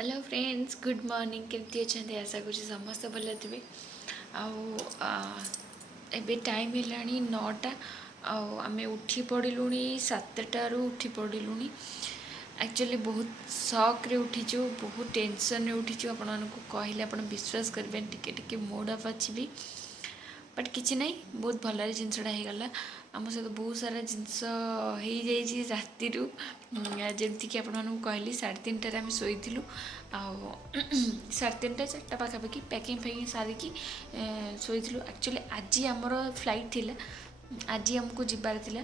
Hello friends good morning केमती अच्छा आशा करुँच समस्त भल थे आबे टाइम है 9टा आम उठी पड़िलु 7टारू उठी पड़िलु एक्चुअली बहुत सक रे उठीचु बहुत टेंशन रे उठीचु आपण कहले आप विश्वास करें टिके मूड अफ अच्छी भी बट किसी ना बहुत भल जिनसटा होगला आम सहित बहुत सारा जिनस हो राति जमीक आपको कहली 3:30 आम शोलु आ 3:30 4टा पाखापाखि पैकिंग फैकिंग सारिकी शोलु एक्चुअली आज आमर फ्लाइट थिला आज आमको जबार थिला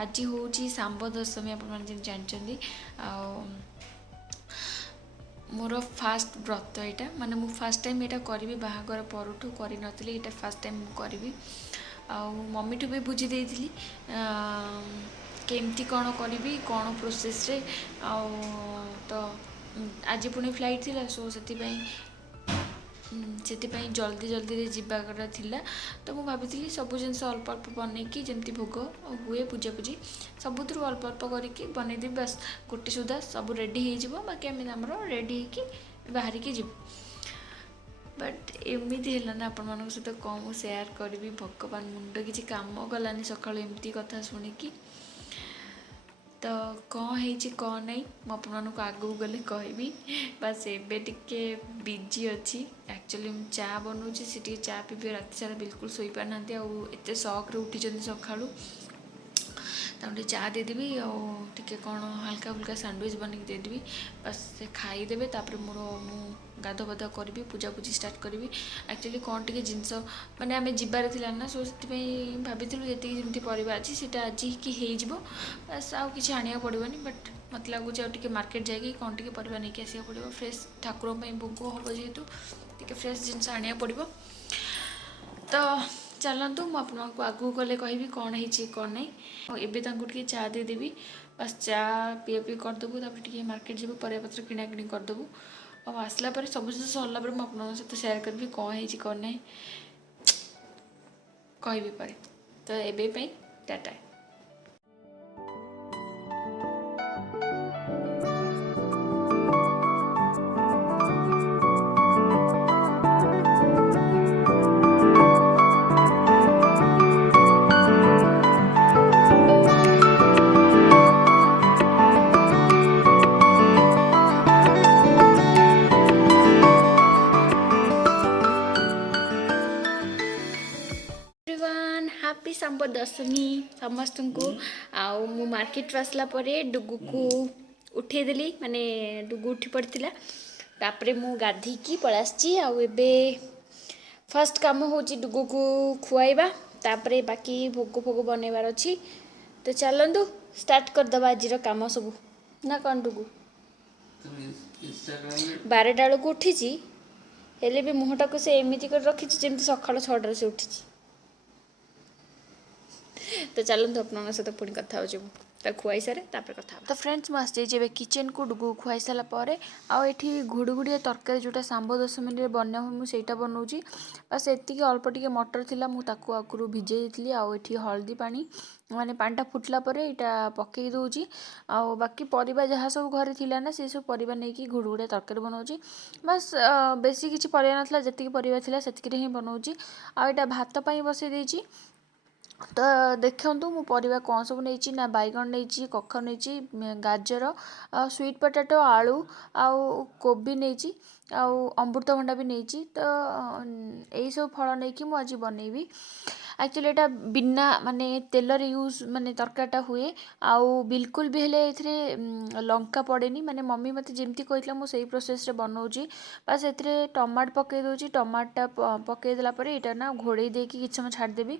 आज हूँ सांब दशमी आप जानते मोर फास्ट व्रत यहाँ माने मु फास्ट टाइम यहाँ करी बाहागर परठू कर यहाँ फास्ट टाइम करी मम्मी ठू भी बुझी देती केमती कौन करी कौन प्रोसेस रे तो आज पुणी फ्लाइट थिला सो से जल्दी जल्दी जाबार थिला तो मुझे भाभी सब जिन अल्प अल्प बनईकी जमी भोग हुए पूजापूजी सबुथ अल्प अल्प करके बनईदेवी बस गोटे सुधा सब रेडी हो बाकी आम रेडी होकी बाहर की जीव बट एमती है ना आपण मान सहित कौन सेयार करी भगवान मुंड किसी काम गलानी सका एमती कथा शुणिकी तो कौन है कौन नहीं मुझे आगू गले कहि बस एबे टिके बिजी अच्छी एक्चुअली चा बनाऊँगी सी चा पीबे राति सारा बिल्कुल शोई पार ना एत सक उठी सका ताकि चा देदेवी टे कौन हल्का फुल्का सैंडविच बन देदेवी बस से खाईदे तापर मोर मु गाधो बाधा करी पूजापूजी स्टार्ट करी एक्चुअली कौन टे जिनस मैंने आम जबार ना सो से भाभी जी जमी परिवा अच्छी सीटा आज कि हो बस आउ कि आने पड़ोनी बट मत लगुच आगे मार्केट जाकि कौन टे परिवा नहीं आसा पड़ो फ्रेश ठाकुर भोग हम जेहेतु टे फ्रेश जिनस आने पड़ो तो चलतु मुझे आगू गले कहि कौन है कौन नहीं एवं टे चा देदेवी बस चा पी पी करदेबू तापर मार्केट जीव परिवापत्र किणाकिणी करदेबू और आसला सब जिन सरला मुझे सहित सेयार करी कौन है कौन नहीं कहि पारे तो एवं टाटा। हैप्पी सांब दशमी समस्त को आउ मु मार्केट आसला डुगु को उठेदेली माने डुगु उठी पड़ता तापरे मु गाधीकी पलासी आबे फर्स्ट काम हूँ डुगु को खुआइबा तापरे बाकी भोग फोग बनइबार अच्छी तो चलतु स्टार्ट करदे आज कम सब ना कौन डुगु 12टा बेलू उठी हेले भी मुहटा को से एमती कर रखी जमी सका 6टार से उठी तो चलते अपन सहित पुणी कथा हो खुआई सारे कथा तो फ्रेंड्स मुझे किचन को डुगु खुआई सारापर आठी घुड़घुड़िया तरकारी जोटा सांब दशमी बना हुए मुझे बनाऊँगी बस एति अल्प टिके मटर थिला मुझे आगु भिजे देती आठी हल्दी पानी माने पानीटा फुटला यहाँ पकई दूची बाकी परिबा जहाँ सब घर थिला ना से सब परिबा नहीं कि घुड़घुड़िया तरकारी बनाऊँगी बस बेसी किसी परिबा नाथला जतिकी परिबा थिला सेतिकी ही बनाऊँगी आटा भात पाई बसई देची तो देखु मु परिबा कौन सब नहीं ना बैगन नहीं कखर नहीं गाजर स्वीट पोटैटो आलू आउ कोबी नहीं अमृतभंडा भी नहीं तो यही सब फल नहीं कि मुझे बनईबी एक्चुअली यहाँ बिना माने तेलर यूज माने तरकारीटा हुए आउ बिल्कुल भी हेले एथिरे लंका पड़ेनी माने मम्मी मते जेमती कहला मु सही प्रोसेस रे बनाऊँगी बस एथिरे टमाट पकई दूची टमाटा पकई देला परे एटा ना घोड़े देकी किछ समय छाड़देवी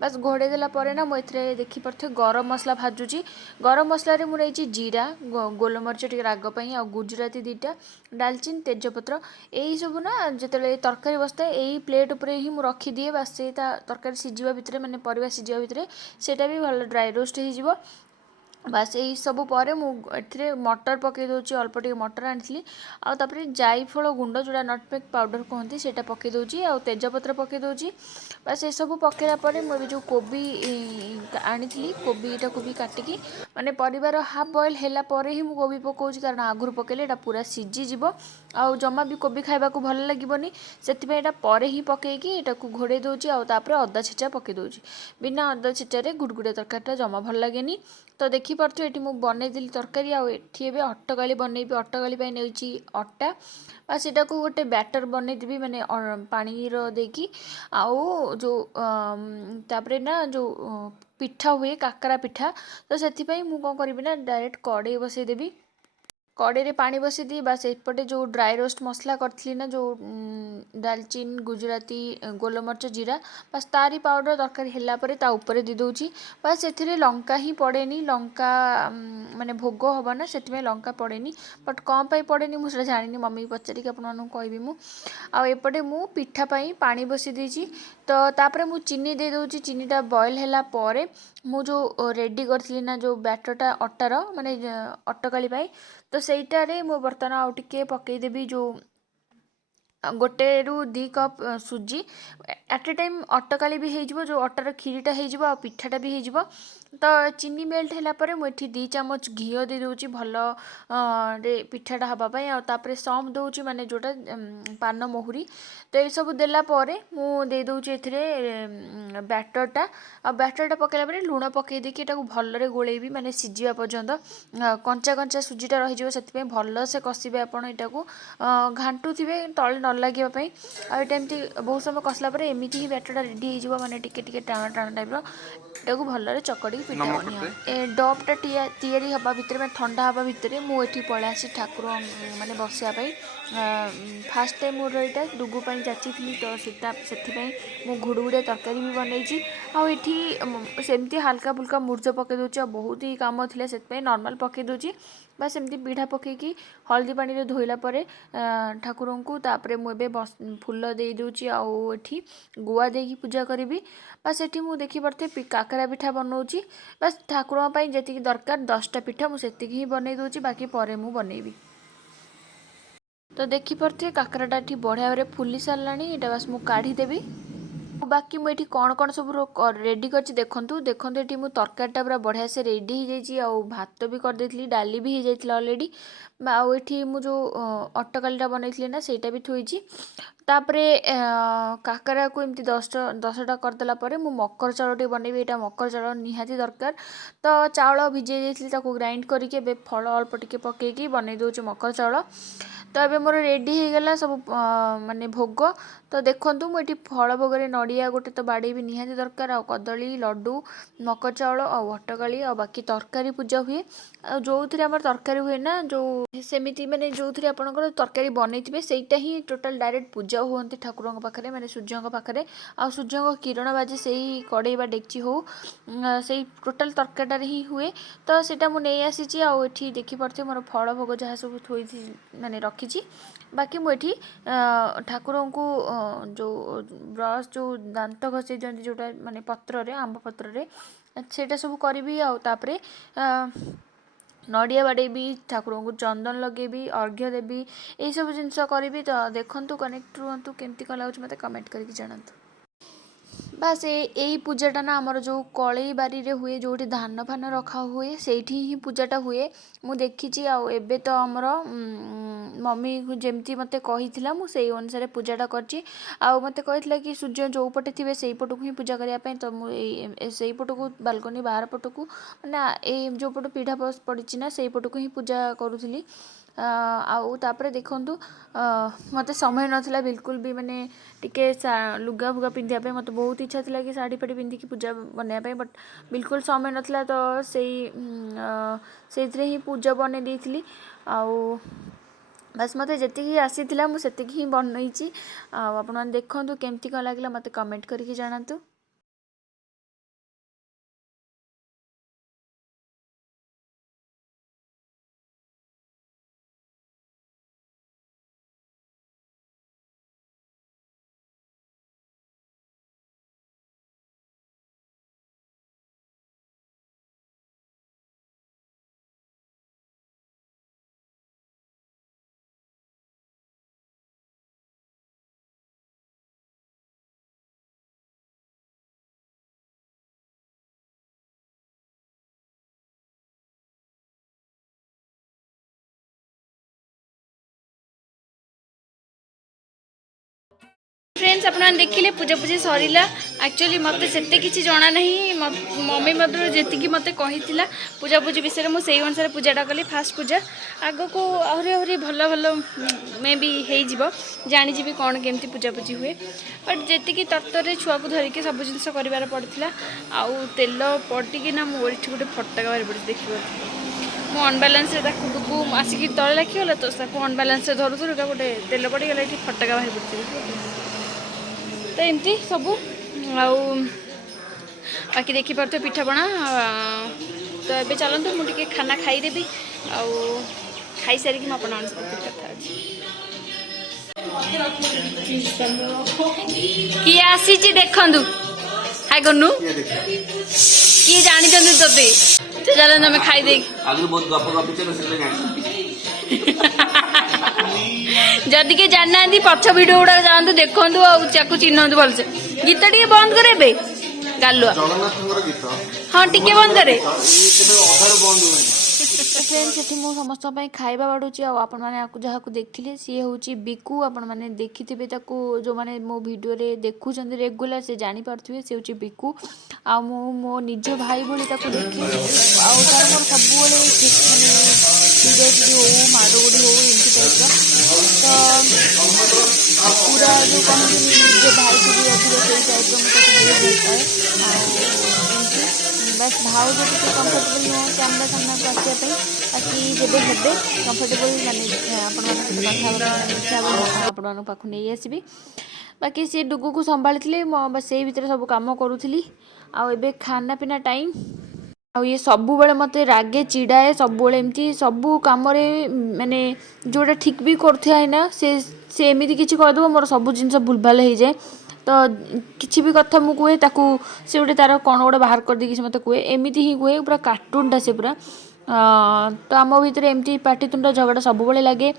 बस घोड़े देला परे ना मुझे देखी पारे गरम मसला भाजुची गरम मसला रे मुझे जीरा गोलमरिच टे रागपाई आ गुजराती 2टा डालचीन तेजपत्र यही सब ना जिते तरकारी बसता यही प्लेट उपर ही मुझे रखीदिए बस से तरकारी सीझा भितर माने परिबा सीझा भितर सेटा भी भल ड्राई रोस्ट हो ବାସ୍ ଏଇ ସବୁ ପରେ ମୁଁ ଏଥିରେ ମଟର ପକାଇ ଦେଉଛି, ଅଳ୍ପ ଟିକେ ମଟର ଆଣିଥିଲି, ଆଉ ତାପରେ ଜାଇଫଳ ଗୁଣ୍ଡ ଯେଉଁଟା ନଟମେଗ୍ ପାଉଡ଼ର କୁହନ୍ତି ସେଇଟା ପକାଇ ଦେଉଛି, ଆଉ ତେଜପତ୍ର ପକାଇ ଦେଉଛି। ବାସ୍ ଏସବୁ ପକାଇଲା ପରେ ମୁଁ ଏବେ ଯେଉଁ କୋବି ଆଣିଥିଲି କୋବିଟାକୁ ବି କାଟିକି ମାନେ ପରିବାର ହାଫ୍ ବଏଲ୍ ହେଲା ପରେ ହିଁ ମୁଁ କୋବି ପକାଉଛି, କାରଣ ଆଗରୁ ପକାଇଲେ ଏଇଟା ପୁରା ସିଝିଯିବ ଆଉ ଜମା ବି କୋବି ଖାଇବାକୁ ଭଲ ଲାଗିବନି। ସେଥିପାଇଁ ଏଇଟା ପରେ ହିଁ ପକାଇକି ଏଇଟାକୁ ଘୋଡ଼େଇ ଦେଉଛି, ଆଉ ତାପରେ ଅଦା ଛେଚା ପକାଇ ଦେଉଛି। ବିନା ଅଦା ଛେଚାରେ ଗୁଡ଼ଗୁଡ଼ିଆ ତରକାରୀଟା ଜମା ଭଲ ଲାଗେନି। ତ ଦେଖିପାରୁଥିବେ ଏଠି ମୁଁ ବନେଇଦେଲି ତରକାରୀ, ଆଉ ଏଠି ଏବେ ଅଟକାଳି ବନେଇବି। ଅଟକାଳି ପାଇଁ ନେଉଛି ଅଟା, ବା ସେଇଟାକୁ ଗୋଟେ ବ୍ୟାଟର ବନେଇଦେବି ମାନେ ପାଣିର ଦେଇକି। ଆଉ ଯେଉଁ ତାପରେ ନା ଯେଉଁ ପିଠା ହୁଏ କାକରା ପିଠା, ତ ସେଥିପାଇଁ ମୁଁ କ'ଣ କରିବି ନା ଡାଇରେକ୍ଟ କଡ଼େଇ ବସାଇଦେବି। କଡ଼େଇରେ ପାଣି ବସାଇଦିଏ, ବାସ୍ ଏପଟେ ଯେଉଁ ଡ୍ରାଏ ରୋଷ୍ଟ ମସଲା କରିଥିଲି ନା, ଯେଉଁ ଡାଲଚିନି, ଗୁଜୁରାତି, ଗୋଲମରିଚ, ଜିରା, ବାସ୍ ତାରି ପାଉଡ଼ର ତରକାରୀ ହେଲା ପରେ ତା ଉପରେ ଦେଇ ଦେଉଛି। ବାସ୍ ଏଥିରେ ଲଙ୍କା ହିଁ ପଡ଼େନି, ଲଙ୍କା ମାନେ ଭୋଗ ହେବ ନା, ସେଥିପାଇଁ ଲଙ୍କା ପଡ଼େନି। ବଟ୍ କ'ଣ ପାଇଁ ପଡ଼େନି ମୁଁ ସେଇଟା ଜାଣିନି, ମମିକି ପଚାରିକି ଆପଣମାନଙ୍କୁ କହିବି ମୁଁ। ଆଉ ଏପଟେ ମୁଁ ପିଠା ପାଇଁ ପାଣି ବସାଇ ଦେଇଛି। ତ ତାପରେ ମୁଁ ଚିନି ଦେଇ ଦେଉଛି। ଚିନିଟା ବଏଲ୍ ହେଲା ପରେ ମୁଁ ଯେଉଁ ରେଡ଼ି କରିଥିଲି ନା ଯେଉଁ ବ୍ୟାଟରଟା ଅଟାର ମାନେ ଅଟକାଳି ପାଇଁ, ତ ସେଇଟାରେ ମୁଁ ବର୍ତ୍ତମାନ ଆଉ ଟିକେ ପକାଇଦେବି ଯେଉଁ 1ରୁ 2 କପ୍ ସୁଜି। ଆଟ୍ ଏ ଟାଇମ୍ ଅଟକାଳି ବି ହେଇଯିବ, ଯେଉଁ ଅଟାର କ୍ଷୀରିଟା ହେଇଯିବ ଆଉ ପିଠାଟା ବି ହେଇଯିବ। ତ ଚିନି ମେଲ୍ଟ ହେଲା ପରେ ମୁଁ ଏଠି 2 ଚାମଚ ଘିଅ ଦେଇ ଦେଉଛି ଭଲ ରେ ପିଠାଟା ହେବା ପାଇଁ, ଆଉ ତାପରେ ସମ୍ ଦେଉଛି ମାନେ ଯେଉଁଟା ପାନମହୁରି। ତ ଏଇସବୁ ଦେଲା ପରେ ମୁଁ ଦେଇ ଦେଉଛି ଏଥିରେ ବ୍ୟାଟରଟା। ଆଉ ବ୍ୟାଟରଟା ପକାଇଲା ପରେ ଲୁଣ ପକାଇ ଦେଇକି ଏଟାକୁ ଭଲରେ ଗୋଳେଇବି ମାନେ ସିଝିବା ପର୍ଯ୍ୟନ୍ତ। କଞ୍ଚା କଞ୍ଚା ସୁଜିଟା ରହିଯିବ, ସେଥିପାଇଁ ଭଲସେ କଷିବେ ଆପଣ ଏଇଟାକୁ, ଘାଣ୍ଟୁଥିବେ ତଳେ ନ ଲାଗିବା ପାଇଁ। ଆଉ ଏଇଟା ଏମିତି ବହୁତ ସମୟ କଷିଲା ପରେ ଏମିତି ହିଁ ବ୍ୟାଟରଟା ରେଡ଼ି ହେଇଯିବ, ମାନେ ଟିକେ ଟିକେ ଟାଣ ଟାଣ ଟାଇପ୍ର। ଏଟାକୁ ଭଲରେ ଚକଡ଼ିକି ପିଟା ନିଅ। ଏ ଡପ୍ଟା ତିଆରି ହେବା ଭିତରେ ମାନେ ଥଣ୍ଡା ହେବା ଭିତରେ ମୁଁ ଏଠି ପଳେଇ ଆସିଛି ଠାକୁର ମାନେ ବସିବା ପାଇଁ। ଫାର୍ଷ୍ଟ ଟାଇମ୍ ମୋର ଏଇଟା ଡୁଗୁ ପାଇଁ ଯାଚିଥିଲି, ତ ସେଥିପାଇଁ ମୁଁ ଘୁଡ଼ୁଘୁଡ଼ିଆ ତରକାରୀ ବି ବନେଇଛି। ଆଉ ଏଠି ସେମିତି ହାଲକା ଫୁଲକା ମୁର୍ଜ ପକାଇ ଦେଉଛି, ଆଉ ବହୁତ ହି କାମ ଥିଲା ସେଥିପାଇଁ ନର୍ମାଲ୍ ପକାଇ ଦେଉଛି। ବା ସେମିତି ପିଢ଼ା ପକାଇକି ହଳଦୀ ପାଣିରେ ଧୋଇଲା ପରେ ଠାକୁରଙ୍କୁ, ତାପରେ ମୁଁ ଏବେ ଫୁଲ ଦେଇ ଦେଉଛି, ଆଉ ଏଠି ଗୁଆ ଦେଇକି ପୂଜା କରିବି। ବାସ୍ ଏଠି ମୁଁ ଦେଖିପାରୁଥିବେ କାକରା ପିଠା ବନାଉଛି। ବାସ୍ ଠାକୁରଙ୍କ ପାଇଁ ଯେତିକି ଦରକାର 10ଟା ପିଠା ମୁଁ ସେତିକି ହିଁ ବନେଇ ଦେଉଛି, ବାକି ପରେ ମୁଁ ବନେଇବି। ତ ଦେଖିପାରୁଥିବେ କାକରାଟା ଏଠି ବଢ଼ିଆ ଭାବରେ ଫୁଲି ସାରିଲାଣି, ଏଇଟା ବାସ୍ ମୁଁ କାଢ଼ିଦେବି। ବାକି ମୁଁ ଏଠି କ'ଣ କ'ଣ ସବୁ ରେଡ଼ି କରିଛି ଦେଖନ୍ତୁ। ଏଠି ମୁଁ ତରକାରୀଟା ପୁରା ବଢ଼ିଆ ସେ ରେଡ଼ି ହେଇଯାଇଛି, ଆଉ ଭାତ ବି କରିଦେଇଥିଲି, ଡାଲି ବି ହେଇଯାଇଥିଲା ଅଲରେଡ଼ି। ଆଉ ଏଠି ମୁଁ ଯେଉଁ ଅଟକାଳିଟା ବନେଇଥିଲି ନା ସେଇଟା ବି ଥୋଇଛି। ତାପରେ କାକରାକୁ ଏମିତି 10ଟା କରିଦେଲା ପରେ ମୁଁ ମକର ଚାଉଳ ଟିକେ ବନେଇବି। ଏଇଟା ମକର ଚାଉଳ ନିହାତି ଦରକାର। ତ ଚାଉଳ ଭିଜେଇ ଦେଇଥିଲି, ତାକୁ ଗ୍ରାଇଣ୍ଡ କରିକି ଏବେ ଫଳ ଅଳ୍ପ ଟିକେ ପକାଇକି ବନେଇ ଦେଉଛି ମକର ଚାଉଳ। ତ ଏବେ ମୋର ରେଡ଼ି ହେଇଗଲା ସବୁ ମାନେ ଭୋଗ। ତ ଦେଖନ୍ତୁ ମୁଁ ଏଠି ଫଳ ଭୋଗରେ ନଡ଼ିଆ ଗୋଟେ ତ ବାଡ଼େଇବି ନିହାତି ଦରକାର, ଆଉ କଦଳୀ, ଲଡ଼ୁ, ମକର ଚାଉଳ ଆଉ ଅଟକାଳି, ଆଉ ବାକି ତରକାରୀ ପୂଜା ହୁଏ। ଆଉ ଯେଉଁଥିରେ ଆମର ତରକାରୀ ହୁଏ ନା, ଯେଉଁ ସେମିତି ମାନେ ଯେଉଁଥିରେ ଆପଣଙ୍କର ତରକାରୀ ବନେଇଥିବେ ସେଇଟା ହିଁ ଟୋଟାଲ୍ ଡାଇରେକ୍ଟ ପୂଜା ହୁଅନ୍ତି ଠାକୁରଙ୍କ ପାଖରେ, ମାନେ ସୂର୍ଯ୍ୟଙ୍କ ପାଖରେ। ଆଉ ସୂର୍ଯ୍ୟଙ୍କ କିରଣ ବାଜି ସେଇ କଡ଼େଇ ବା ଡେକ୍ଚି ହଉ, ସେଇ ଟୋଟାଲ୍ ତରକାରୀଟାରେ ହିଁ ହୁଏ। ତ ସେଇଟା ମୁଁ ନେଇ ଆସିଛି, ଆଉ ଏଠି ଦେଖିପାରୁଥିବେ ମୋର ଫଳ ଭୋଗ ଯାହା ସବୁ ଥୋଇଛି ମାନେ ରଖିଛି। ବାକି ମୁଁ ଏଠି ଠାକୁରଙ୍କୁ ଯେଉଁ ବ୍ରସ୍ ଯେଉଁ ଦାନ୍ତ ଘଷି ଦିଅନ୍ତି ଯେଉଁଟା ମାନେ ପତ୍ରରେ, ଆମ୍ବ ପତ୍ରରେ, ସେଇଟା ସବୁ କରିବି। ଆଉ ତାପରେ ନଡ଼ିଆ ବାଡ଼େଇବି, ଠାକୁରଙ୍କୁ ଚନ୍ଦନ ଲଗେଇବି, ଅର୍ଘ୍ୟ ଦେବି, ଏଇସବୁ ଜିନିଷ କରିବି। ତ ଦେଖନ୍ତୁ, କନେକ୍ଟ ରୁହନ୍ତୁ, କେମିତି କ'ଣ ଲାଗୁଛି ମୋତେ କମେଣ୍ଟ କରିକି ଜଣାନ୍ତୁ। ବାସ୍ ଏଇ ପୂଜାଟା ନା ଆମର ଯେଉଁ କଳେଇ ବାରିରେ ହୁଏ, ଯେଉଁଠି ଧାନ ଫାନ ରଖା ହୁଏ, ସେଇଠି ହିଁ ପୂଜାଟା ହୁଏ ମୁଁ ଦେଖିଛି। ଆଉ ଏବେ ତ ଆମର ମମି ଯେମିତି ମୋତେ କହିଥିଲା ମୁଁ ସେଇ ଅନୁସାରେ ପୂଜାଟା କରିଛି। ଆଉ ମୋତେ କହିଥିଲା କି ସୂର୍ଯ୍ୟ ଯେଉଁ ପଟେ ଥିବେ ସେଇ ପଟକୁ ହିଁ ପୂଜା କରିବା ପାଇଁ। ତ ମୁଁ ସେଇ ପଟକୁ ବାଲକୋନି ବାହାର ପଟକୁ ମାନେ ଏଇ ଯେଉଁ ପଟ ପିଢ଼ା ପଡ଼ିଛି ନା ସେଇ ପଟକୁ ହିଁ ପୂଜା କରୁଥିଲି। ଆଉ ତାପରେ ଦେଖନ୍ତୁ ମୋତେ ସମୟ ନଥିଲା ବିଲକୁଲ ବି, ମାନେ ଟିକେ ଲୁଗା ଫୁଗା ପିନ୍ଧିବା ପାଇଁ ମୋତେ ବହୁତ ଇଚ୍ଛା ଥିଲା କି ଶାଢ଼ୀ ଫାଢ଼ୀ ପିନ୍ଧିକି ପୂଜା ବନେଇବା ପାଇଁ, ବଟ୍ ବିଲକୁଲ ସମୟ ନଥିଲା। ତ ସେଇଥିରେ ହିଁ ପୂଜା ବନେଇ ଦେଇଥିଲି। ଆଉ ବାସ୍ ମୋତେ ଯେତିକି ଆସିଥିଲା ମୁଁ ସେତିକି ହିଁ ବନେଇଛି। ଆଉ ଆପଣମାନେ ଦେଖନ୍ତୁ କେମିତି କ'ଣ ଲାଗିଲା ମୋତେ କମେଣ୍ଟ କରିକି ଜଣାନ୍ତୁ। फ्रेंड्स आपने देखिले पूजा पूजी सरला एक्चुअली मत से किसी जना ना मम्मी मदर जी मत कही पूजा पूजी विषय में से अनुसार पूजाटा कली फास्ट पूजा आग को आहरी भल भल मे भी हो जानीजी कौन केमती पूजा पूजी हुए बट जी तत्तर छुआ को धरिकी सब जिन कर पड़ा आउ तेल पटिकिना मोर गोटे फटका बाहर पड़ी देखिए मु अनबालान्स डुगू आसिक तले लाखिगला तो अनबालान्स धरुथु गोटे तेल पड़गला ये फटका बाहर पड़ी तो एमती सब आउ बाकी देखिपे पिठापणा तो ये चलते मुझे खाना खाईदेवी आउ खाई सारिकी मुझे कथा किए आसी देखु हाय कनु किए जानी ते चलो आम खाईदे जदि के जाना पछ भिडियो गुड़ा जातु देखु चाकू चिन्हतु भलसे गीत टे बंद करे गालुआ हाँ टिके बंद करे फ्रेंड्स ये मुझे समस्त खाଇବା बाढ़ुची आपण मैंने जहाँ देखिले सी हूँ बिकू आपण मैंने देखिथे जो मैंने मो भिडियो देखुं रेगुलर से जानीपे सी हूँ बिकू आ मो निज भाई भाई देखी आर मोर सब भिडियो हो माड़गोड़ी हो एमती टाइप तो पूरा जो कहते निज भाई को भी अधिक से टाइप मुझे बस भाव जो कंफर्टेबल नुह कैमेरा सामना को आसापी बाकी जब हे कंफर्टेबल मानने पाख नहीं आसबि बाकी सी डुगु को संभाली बस से भितर सब कम करूली आबे खाना पीना टाइम आ ये सब बेले मत रागे चिड़ाए सब बेले एमती सब कम माने जोटा ठीक भी करुआ ना से एमती किसी करदेव मोर सब जिन भूलभाल हो जाए तो किसी भी कथा मुझे कहे ताकू से गोटे तार कौन गोटे बाहर कर देकी से मत कहे एमती ही कहे पूरा कार्टूनटा से पूरा तो आम भितर एमती पाटितुंड झगड़ा सब बेले लगे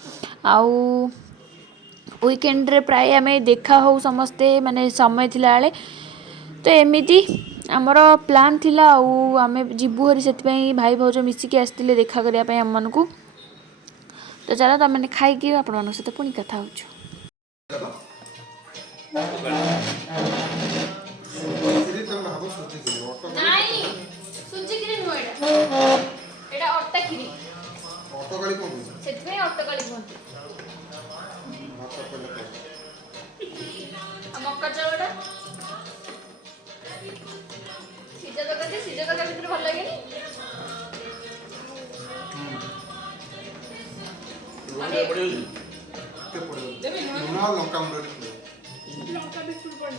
आउ वीकेंड रे प्राय आम देखा हो समस्ते माने समय थिला बेले तो एमती आमर प्लान थिला आम जीवु हरी से भाई भाउज मिसिकी आसते देखा करने आम मानू तो चलो तो मैंने खाई आपण सहित पुणी कथा हो मक्का चाउलटा सीजा तरकारी भितर भल लगे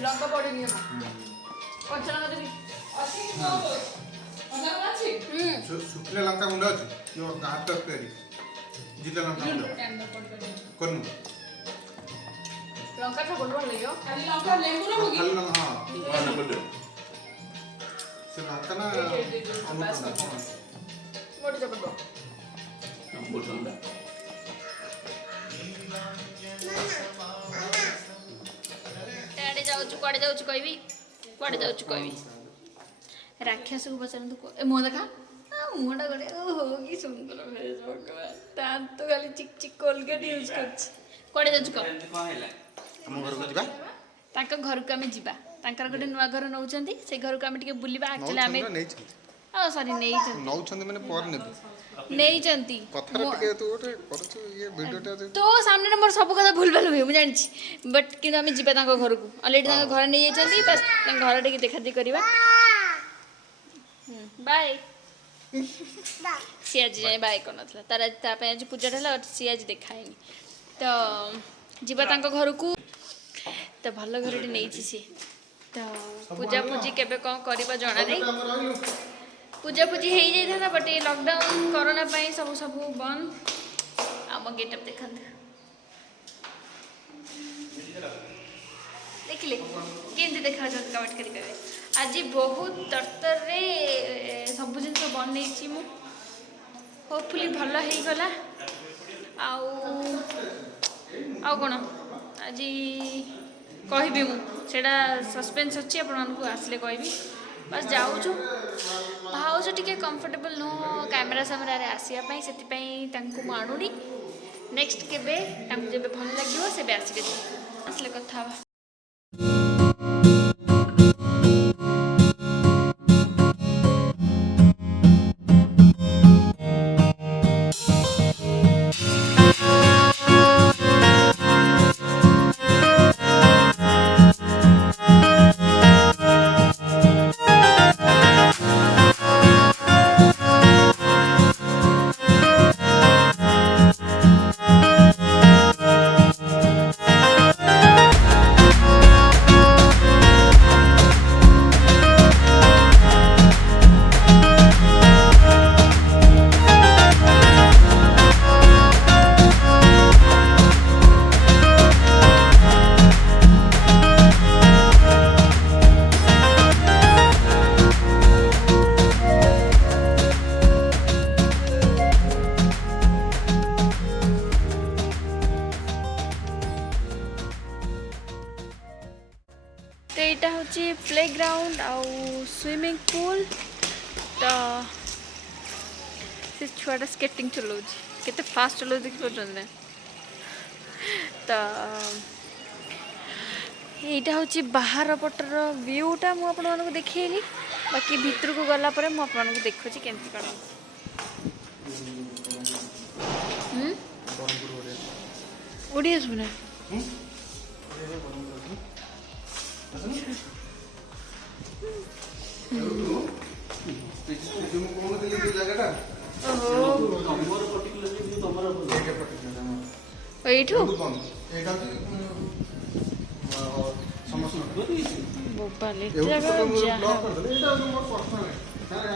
लंका पड़ेनि कंचा शुक्ला लंका मुंडा अछि यो गात तकरी जिता लंका मुंडा कोन लंका तो बोलवा लेयो खाली लंका लेंबू ना होगी खाली लंका हां बोल से लंका ना मोट जबर बोल संदा टाडे जाउछु कोडे जाउछु कहबी कोडे जाउछु कहबी राक्षस को पसंद को ए मो देखा मुहटा गड़े ओहो की सुंदर फेस भगवान दांत तो खाली चिक चिक कोलगेट यूज करछ कोडे जाउछु कह हम घर को जिबा ताका घर को आमे जिबा तांकर गोटे नुआ घर नौचंती से घर को आमे टिके बुलिबा एक्चुअली आमे आ सॉरी नहीं नौचंती माने पर नेबे नहीं चंती कथरा टिके तू गोटे करछ ये वीडियोटा तो सामने रे मोर सब कथा भूल भाल हुए मु जानि छी बट किंतु आमे जिबा तांको घर को ऑलरेडी तांको घर नहीं जाइचंती बस तांको घर टिके देखा देखी करबा बाय सी आज जाए बाय कर नथला तार तापे आज पूजा ठला सी आज देखाइनी तो जिबा तांको घर को तो भल घर नहीं सी तो पूजा पूजी केबे कौन करबा जणा नहीं पूजा पूजी हो जाता बट ये लॉकडाउन कोरोना पाई सब सब बंद आम गेटअप देखते देखिले केमती देखा कमेंट करेंगे आज बहुत तरतर रे सब जिन बनई होपफुली भल हो गला आउ कौन आज कहबी मुझे सस्पेन्स अच्छी आपको आसले कहबी बस जाऊँ भावज टे कंफर्टेबल नुह कैमेरा सामने आसवाई से आणुनी नेक्स्ट केबे जब भल लगे से आसले कथा यहाँ हूँ प्ले ग्राउंड आउ स्विमिंग पूल तो से छुआटा स्केटिंग चलाऊ केते फास्ट चलाऊ देखी पार्छ तो यहाँ हूँ बाहर पटर व्यूटा मुझे देखली बाकी भितर को गला पर मुझे देखुची केमती कौन ओडिया सुना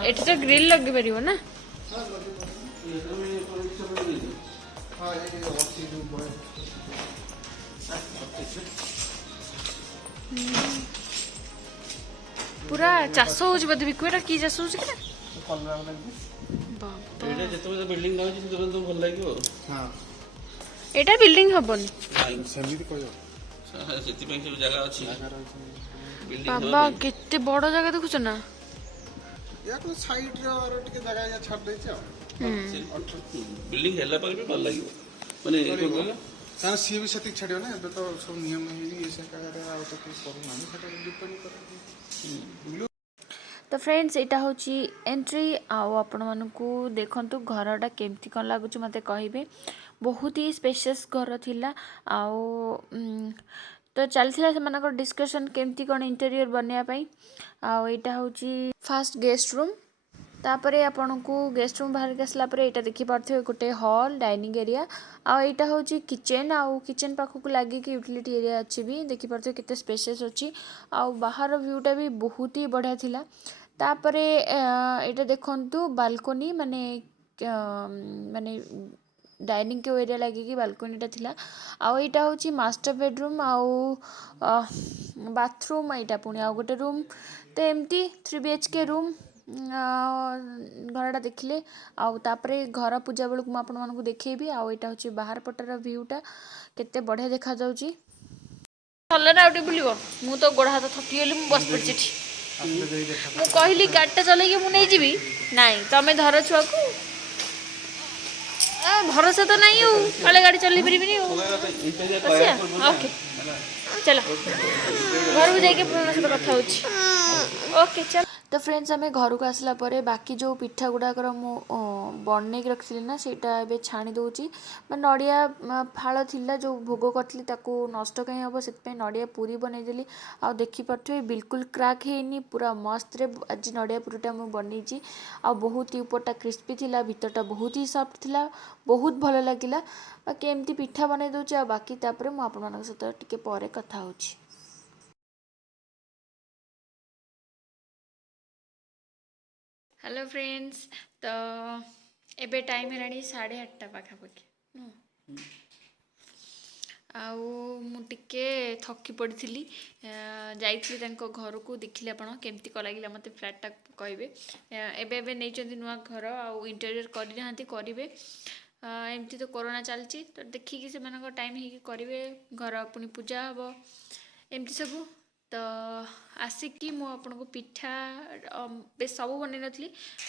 एठी तो ग्रिल लगे पारिबो ना पूरा चाष हो बिकुटा कि चाष हो एटा बिल्डिंग हबनी बाबा केते बड़ जगह देखुछ ना याको साइड रे और टिके जगह या छाड़ देछ बिल्डिंग हेला पर भी भल लागियो माने कारण सी भी सेटिक छाडियो ना एबे तो सब नियम है ये से कारे आ तो कि करू ना सेटा डिपेंड करे तो फ्रेंड्स यहाँ हूँ एंट्री आपण मानू देखु घरटा केमती कौन लगुच मत कहे बहुत ही स्पेशियस घर थिला तो चलता से डिस्कशन केमती कौन इंटेरियर बनवाई आईटा हूँ फास्ट गेस्ट रूम तापर आपन को गेस्ट रूम बाहर आसला यहाँ देखिपे गोटे हॉल डाइनिंग एरिया आईटा हूँ किचेन आउ किचेन पाखक लगे कि यूटिलिटी एरिया अच्छी भी देखिपे केते स्पेशियस अच्छी आउ बाहर व्यूटा भी बहुत ही बढ़िया थिला तापरे यहाँ देखु बालकोनी माने माने डाइनिंग के एरिया लगे कि बालकोनीटा थिला आईटा हूँ मास्टर बेडरूम आउ बाथरूम यहाँ पुणी आउ गोटे रूम तो एमती 3 BHK रूम घरटा देखिले आउे घर पूजा बेलू मुझे देखी आईटा हूँ बाहर पटर व्यूटा केते बढ़िया देखा जाउची चलना आउटे बुलिबो मु तो गोड़ हाथ थकी गली मु बस पड़ी मु कहली गाड़ीटा चलैके मु नहीं जीवी नाई तमे धर छुआ को भरोसा तो नहीं हो काले गाड़ी चल पारि ओके चलो घर को जाके सहित कथा हो ओके चल तो फ्रेंड्स आम घर को आसला परे बाकी जो पिठा गुड़ाकर मु बन रखी ना सेटा ए छाणी दूची नड़िया फाड़ थिला जो भोग करी नष्ट कहीं हम से नड़िया पूरी बनईदेली आ देखिपे बिल्कुल क्राक है पूरा मस्त रे आज नड़िया पूरीटा मुझे बनई आ बहुत ही ऊपरटा क्रिस्पी थिला भीतरटा बहुत ही सॉफ्ट थिला बहुत भल लगिला बाकी एमती पिठा बनई दूची आ बाकी तापर मु आपन सहित टिके परे कथा होची। हेलो फ्रेंड्स तो एबे टाइम है 8:30 पाखापाखि आउे थकी पड़ी जाइली घर को देखिले आप केमती कल लगे मत फ्लैटा कहे एबे नहीं नुआ घर आउ इंटेरियर करना करेंगे एमती तो कोरोना चलती तो देखिकी से टाइम करेंगे घर पुणी पूजा हम एमती सब तो आसिकी मु आपन को पिठा बेस सब बन नी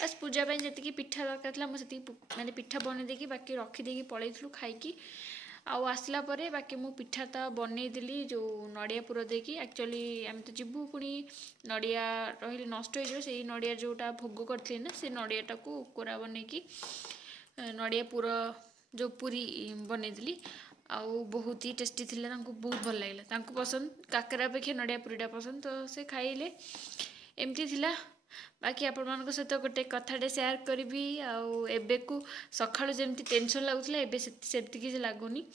बस पूजापी जी पिठा दरकार था मुझे माने पिठा बन देकी बाकी रखीदे पलैलु खाई आउ आसला परे बाकी मु पिठा तो बनईदेली जो नड़िया पुर देकी एक्चुअली आम तो जीवु पुणी नड़िया रही नष्ट हो से नड़िया जोटा भोग करी ना से नड़ियाटा को कोरा बनईकी नड़िया पुर जो पूरी बनईदेली आउ बहुत ही टेस्टी थिला बहुत भल लगे पसंद काकरा अपेक्षा नड़िया पूरीटा पसंद तो से खाइले एमती थिला बाकी आपण मान सहित गोटे कथाटे सेयार करी आबे को सकाळु जमती टेंशन लगुला एबे सेमती किसी लगुनी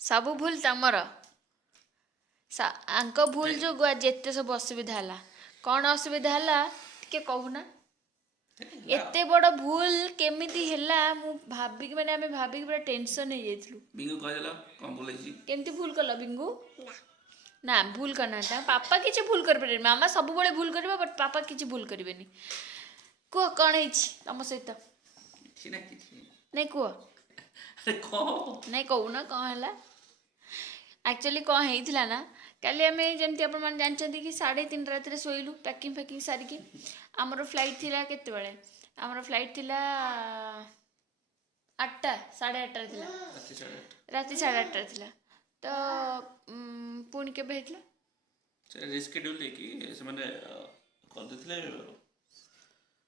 सब भूल तमर आंक भूल जो जेते सब असुविधा है कौन असुविधा है टे कहूना एते बड़ भूल केमिति हैला मु भाबिक माने आमे भाबिक पूरा टेंशन हो जाइतलु बिंगु कहला कम बोलैछि केमति भूल कला बिंगु ना भूल करना था पापा किछि भूल कर पारे मामा सब बळे भूल करबा बट पापा किछि भूल करबेनी को कोन हिछि तम सहित किछि ना किछि नै को अरे को नै कहू ना कोन हला एक्चुअली कौन होता ना काली आम जमी आप जानते कि 3:30 रात शोलु पैकिंग फैकिंग सारिकी आमर फ्लाइट थिला केते बेले आमर फ्लाइट थिला 8टा 8:30 थिला राति 8:30 थिला तो पुणी के रिस्केड्यूल लेकी ସେମାନେ କରିଦେଇଥିଲେ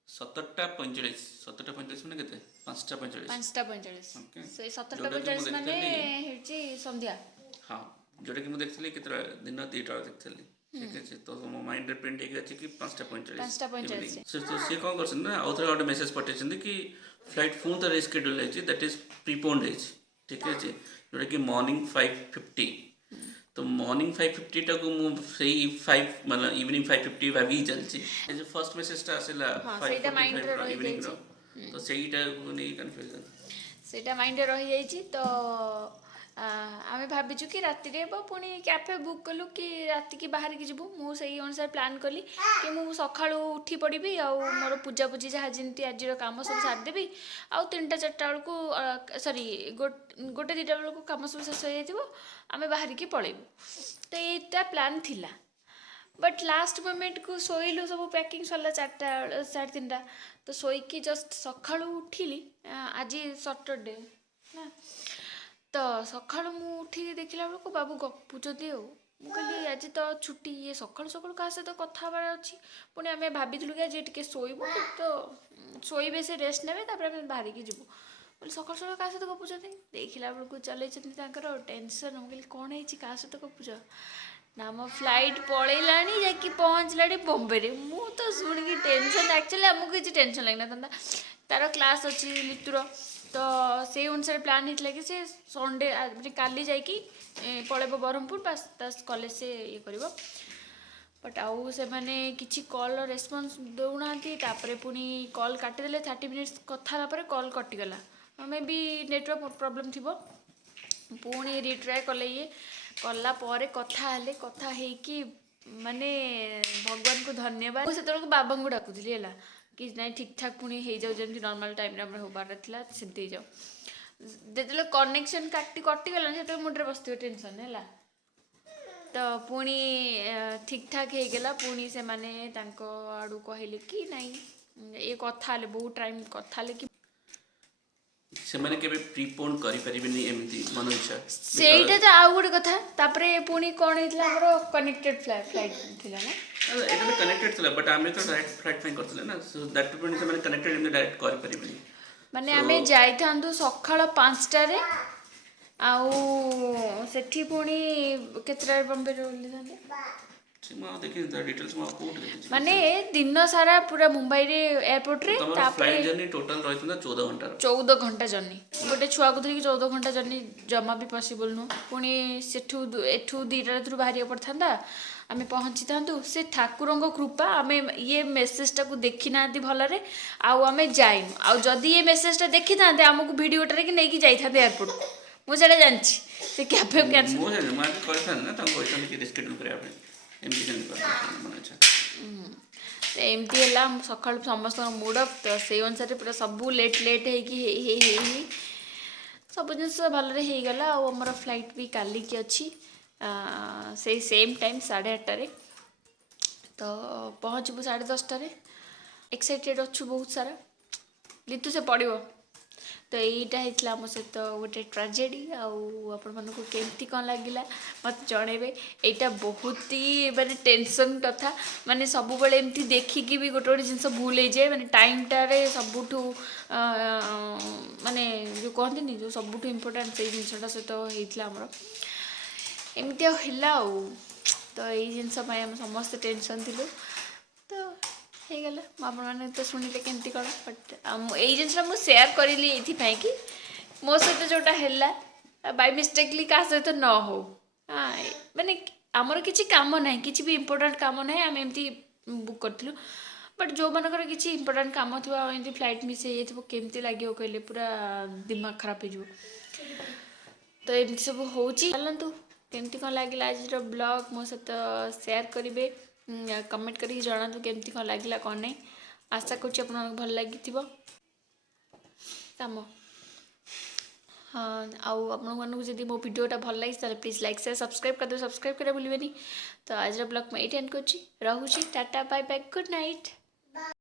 17:45 ମାନେ କେତେ 5:45 5:45 ସେ 17:45 ମାନେ ହେଉଛି ସନ୍ଧ୍ୟା ହଁ जोटा कि मुझे देखी केत दिन 2टा देखी ठीक है तो मो माइंड रे प्रिंट हो कि 5:45 तो सी कौन कर ना आउ थे गोटे मेसेज पठे कि फ्लाइट पुणी थे रिस्केड्यूल है दैट इज प्रीपोन्ड है ठीक है जोटा कि मॉर्निंग 5:50 तो मॉर्निंग 5:50 टा को सही 5 मतलब इवनिंग 5:50 भाभी चलची जो फर्स्ट मेसेज टा आसेला 5:45 इवनिंग रो तो सेहीटा को नहीं कंफ्यूजन सेटा माइंड रे रही जाइछि तो आमे भाविचु कि राति रे पुणी कैफे बुक कलु कि राति की बाहर की जीवु मु सही अनुसार प्लान कली कि मु सकाळु उठी पड़िबी आ मोर पूजा पूजी जहा जिंती आज काम सब सार देबी आ 3टा 4टा बेल को सॉरी गोटे 2टा बेल को काम सब शेष हो जाइतिबो आमे बाहर की पळेबु तो एटा प्लान थिला बट लास्ट मोमेंट को सोइलु सब पैकिंग सरला 4टा 3:30 तो सोईकी जस्ट सकाळु उठिली आज सैटरडे ना तो सकाल मुझे देखला बेलू बाबू गपुचती मुझे आज तो छुट्टी ये सकाल सकाल क्या सहित कथबार अच्छी पुणी आम भाभी कि आज टे शोबू तो शोबे से रेस्ट ने बाहर की जीवु बोले सकाल सकाल क्या सहित गपुचती देखला बेलू चलते टेंशन मुझे कौन है क्या सहित गपुच ना मो फ्लाइट पलैला जाकि पहुँचला बॉम्बे मु तो शुणी टेंशन एक्चुअली आमको किसी टेंशन लगना था तार क्लास अच्छी लितुर तो से अनुसार प्लान होता कि से संडे काली जाकि पलैब ब्रह्मपुर पास कॉलेज से ये कर बट आउ से मैंने किसी कॉल रेस्पॉन्स दौना पुणी कॉल काटिदेले 30 मिनिट्स कथा कॉल कटिगला मे भी नेटवर्क प्रॉब्लम थी पुणी रिट्राए कले ये कलापर कथा है माने भगवान को धन्यवाद से बाबा को डाकुली है कि नहीं ठीक ठाक पुणी हो जाओ जमी नॉर्मल टाइम होबार था सेमती हो जाओ जो कनेक्शन कटिगला से मुंडे बस टेंशन है तो पुणी ठीक ठाक हो गला पुणी से माने आड़ू कहले कि नहीं ये कथा बहुत टाइम कथा कि से माने केबे प्रीपोन करि परिबेनी एमती मन इच्छा सेटा तो आउ गोटे कथा तापरे पुणी कोन हेतला हमरो कनेक्टेड फ्लाइट थिला ना एटा तो कनेक्टेड थिला बट आमे तो डायरेक्ट फ्लाइट फाइन करथिले ना सो दैट पुणी से माने कनेक्टेड एमती डायरेक्ट करि परिबेनी माने आमे जाई थांदु सखाळ 5टा रे आउ सेठी पुणी केतरा बॉम्बे रे ओली थांदे माने दिन सारा पूरा मुंबई रे एयरपोर्ट रे फ्लाइट जर्नी टोटल रहितला 14 घंटा जर्नी गोटे छुआ को धरिक 14 घंटा जर्नी जमा भी पॉसिबल नु पुणी सेठू एठू 2टा रात बाहर पड़ता आमे पहुँची था से ठाकुर कृपा आमे ये मेसेजटा को देखी ना भलरे आमे जाइनु आ जदि ये मेसेजटा देखी था आमको भिडियोटे कि नहीं जाई था एयरपोर्ट मुझे जानची से कैफे कैंसिल मो जे मार करथन ना त कोइथन कि रिस्केड्यूल करे आपने एमती जन कर मन अच्छा तो एमती है सका समस्त मूड अफ तो से अनुसार पूरा सब लेट लेट हो सब जिन भलरे हो गला आमर फ्लाइट भी काली की अच्छी से सेम टाइम 8:30 तो पहुँचबू 10:30 एक्साइटेड अच्छु बहुत सारा लितु से पड़ो तो यहीटा होता आम सहित गोटे ट्राजेडी आपको केमती कौन लगिला मत जनइबे यहाँ बहुत ही माने टेंशन कथा माने सब बेले एमती देखिकी भी गोटे गोटे जिन भूल हो जाए माने टाइमटारे सबुठू माने जो कहते नहीं जो सबुठू इम्पोर्टाट से जिनटा सहित होता आमर एमती है तो यही जिनस आम समस्त टेंशन थिलु तो ହେଇଗଲା ଆପଣମାନେ ତ ଶୁଣିଲେ କେମିତି କ'ଣ ବଟ୍ ଏଇ ଜିନିଷଟା ମୁଁ ସେୟାର କରିଲି ଏଇଥିପାଇଁ କି ମୋ ସହିତ ଯେଉଁଟା ହେଲା ବାଇ ମିଷ୍ଟେକଲି କାହା ସହିତ ନ ହଉ ମାନେ ଆମର କିଛି କାମ ନାହିଁ କିଛି ବି ଇମ୍ପୋର୍ଟାଣ୍ଟ କାମ ନାହିଁ ଆମେ ଏମିତି ବୁକ୍ କରିଥିଲୁ ବଟ୍ ଯେଉଁମାନଙ୍କର କିଛି ଇମ୍ପୋର୍ଟାଣ୍ଟ କାମ ଥିବ ଆଉ ଏମିତି ଫ୍ଲାଇଟ୍ ମିସ୍ ହେଇଯାଇଥିବ କେମିତି ଲାଗିବ କହିଲେ ପୁରା ଦିମାଗ ଖରାପ ହେଇଯିବ ତ ଏମିତି ସବୁ ହେଉଛି ଚାଲନ୍ତୁ କେମିତି କ'ଣ ଲାଗିଲା ଆଜିର ବ୍ଲଗ୍ ମୋ ସହିତ ସେୟାର କରିବେ कमेंट करके जनातु केमती कौन लगे कौन नहीं आशा करूँ भल लगी कम हाँ आउ आपको जब मो वीडियोटा भल लगी प्लीज लाइक शेयर सब्सक्राइब करदे सब्सक्राइब करा भूलिए तो आज ब्लॉग में ये एंड कर tata bye bye good night.